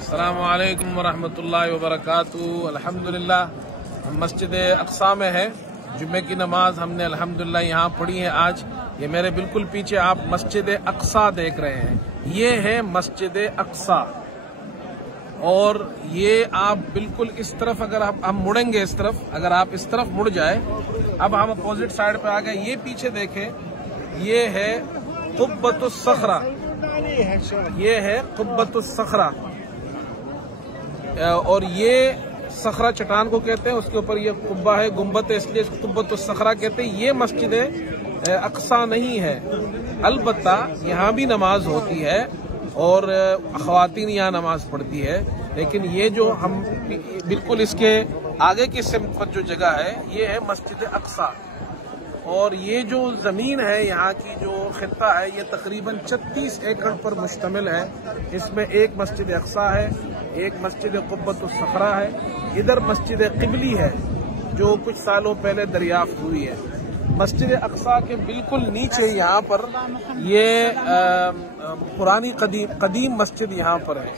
अस्सलामु अलैकुम वरहमतुल्लाहि वबरकातुहू। अल्हम्दुलिल्लाह हम मस्जिद अक्सा में है। जुम्मे की नमाज हमने अल्हम्दुलिल्लाह यहाँ पढ़ी है। आज ये मेरे बिल्कुल पीछे आप मस्जिद अक्सा देख रहे हैं, ये है मस्जिद अक्सा। और ये आप बिल्कुल इस तरफ अगर हम मुड़ेंगे, इस तरफ अगर आप इस तरफ मुड़ जाए, अब हम अपोजिट साइड पे आ गए, ये पीछे देखें, ये है कुब्बतुस सखरा, ये है कुब्बतुस सखरा। और ये सखरा चट्टान को कहते हैं, उसके ऊपर ये कुब्बा है, गुम्बत है, इसलिए इसको कुब्बतुस सखरा कहते हैं। ये मस्जिद अक्सा नहीं है, अलबत्ता यहाँ भी नमाज होती है और ख़वातीन यहाँ नमाज पढ़ती है। लेकिन ये जो हम बिल्कुल इसके आगे की सिमत पर जो जगह है, ये है मस्जिद अक्सा। और ये जो जमीन है, यहाँ की जो खित्ता है, ये तकरीबन 36 एकड़ पर मुश्तमिल है। इसमें एक मस्जिद अक्सा है, एक मस्जिद कुब्बतुस सखरा है, इधर मस्जिद क़िबली है जो कुछ सालों पहले दरियाफ्त हुई है। मस्जिद अक्सा के बिल्कुल नीचे यहाँ पर ये पुरानी कदीम मस्जिद यहाँ पर है।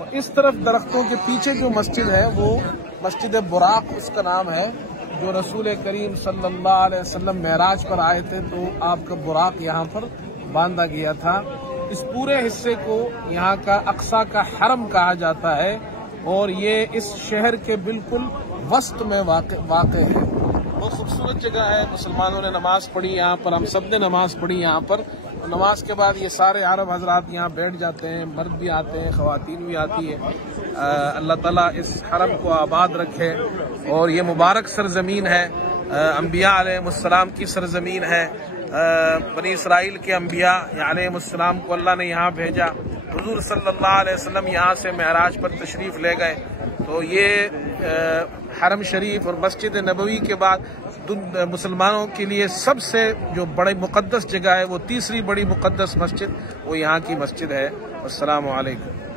और इस तरफ दरख्तों के पीछे जो मस्जिद है वो मस्जिद बुराक उसका नाम है, जो रसूल करीम सल्लल्लाहु अलैहि वसल्लम मेराज पर आए थे तो आपका बुराक यहाँ पर बांधा गया था। इस पूरे हिस्से को यहाँ का अक्सा का हरम कहा जाता है और ये इस शहर के बिल्कुल वस्त में वाक़े है। बहुत खूबसूरत जगह है। मुसलमानों ने नमाज पढ़ी यहाँ पर, हम सब ने नमाज पढ़ी यहाँ पर। और नमाज के बाद ये सारे अरब हजरात यहाँ बैठ जाते हैं, मर्द भी आते हैं, ख़वातीन भी आती है। अल्लाह ताला इस हरम को आबाद रखे। और ये मुबारक सरजमीन है, अंबिया अलैहिमुस्सलाम की सरजमीन है। बनी इसराइल के अंबिया अलैहिमुस्सलाम को अल्लाह ने यहाँ भेजा। हुजूर सल्लल्लाहु अलैहि वसल्लम यहाँ से मेराज पर तशरीफ ले गए। तो ये हरम शरीफ और मस्जिद नबवी के बाद मुसलमानों के लिए सबसे जो बड़ी मुक़द्दस जगह है, वो तीसरी बड़ी मुक़द्दस मस्जिद वो यहाँ की मस्जिद है। अस्सलामु अलैकुम।